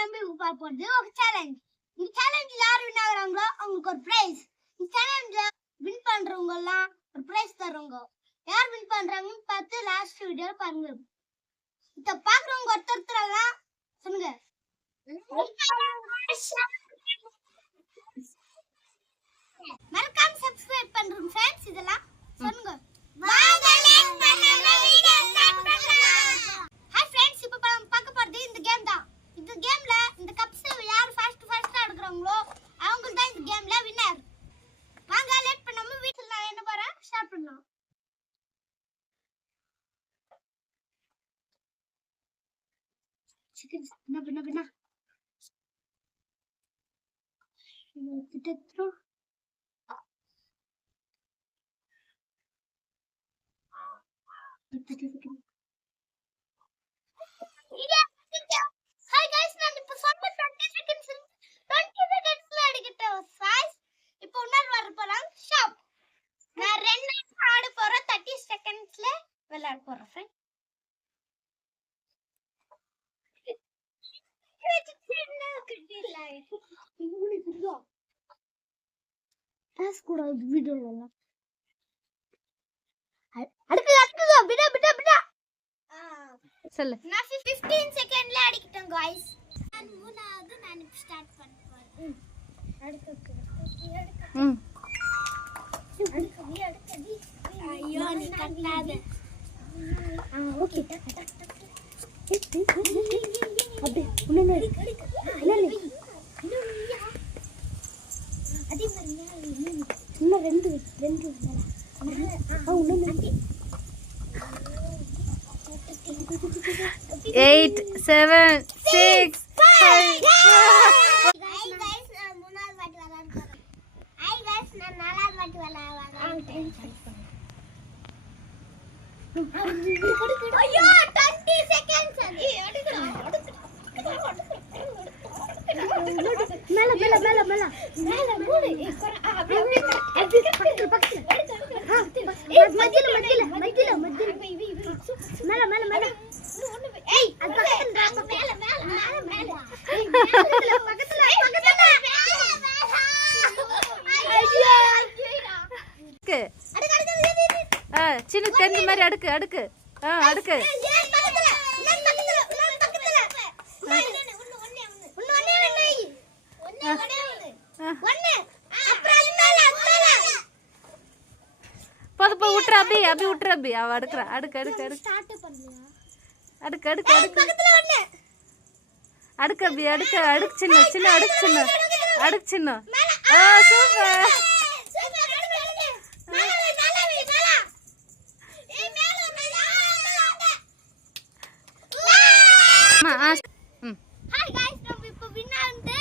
நம்பி பார்க்க போறது ஒரு சேலஞ்ச். இந்த சேலஞ்சில் யார் வின் ஆகுறாங்களோ அவங்களுக்கு ஒரு பிரைஸ். இந்த சேலஞ்சில வின் பண்றவங்க எல்லாம் ஒரு பிரைஸ் தருவாங்க. யார் வின் பண்றாங்கன்னு பார்த்து லாஸ்ட் வீடியோல பாருங்க. இத பாக்குறவங்க ஒருத்தரெல்லாம் சொல்லுங்க. மறக்காம சப்ஸ்கிரைப் பண்றோம் फ्रेंड्स. இதெல்லாம் சொல்லுங்க. வாங்க லைக் பண்ணுங்க, வீடியோ ஸ்டார்ட் பண்ணலாம். ஹாய் फ्रेंड्स, இப்போ பார்க்க போறது இந்த கேம் தான். இந்த கேம்ல இந்த கப்ஸ் யார் ஃபர்ஸ்ட் எடுக்கறாங்களோ அவங்க தான் இந்த கேம்ல வின்னர். வாங்க லேட் பண்ணாம வீட்ல நான் என்ன பாறேன் ஸ்டார்ட் பண்ணலாம். சிக்கன் என்ன கிட்டத்தட்ட ஹாய் गाइस, நான் இப்ப சொன்ன 20 செகண்ட்ஸ்ல அடிக்கிட்டேன் गाइस. இப்போ இன்னொரு வர போறேன் ஷாப். நான் 2 நிமிஷம் ஆட போறேன். 30 செகண்ட்ஸ்ல விளையாட போறேன் फ्रेंड. கூட வீடியோல அடுத்து பிடா சொல்லு. நான் 15 செகண்ட்ல அடிக்கிட்டேன் गाइस. நான் மூணாவது நான் இப்ப ஸ்டார்ட் பண்ண போறேன். அடுக்கடி ஐயோ நீ கட்டாத. ஓகே அடி உன்ன அடி அடி இன்னும் ரெண்டு உன்ன 8 7 6 5 गाइस நான் மூணாவது வாட்டி விளையாட போறேன். ஹாய் गाइस, நான் நாலாவது வாட்டி விளையாடுறேன். ஐயோ 20 செகண்ட்ஸ் அடிக்குறா. மேல மூடு அப்படியே பக்கத்துல மத்தியில மேல ஏய் அது பக்கத்துல மேல பக்கத்துல ஐயோ சின்ன தெரிஞ்ச மாதிரி அடுக்கு அடுக்கு அடுக்கு. போதுப்பா விட்டுற அப்படி விட்டுற அப்படி அவ அடுக்குறா. அடுக்கு அடுக்கு அடுக்கு அடுக்கு அடுக்கு அடுக்கு அடுக்கு அப்படி அடுக்கு அடுக்கு சின்ன சின்ன அடுக்கு சின்ன அடுக்கு சின்ன. சூப்பர். ஹாய் गाइस, நம்ம இப்போ வின் ஆனது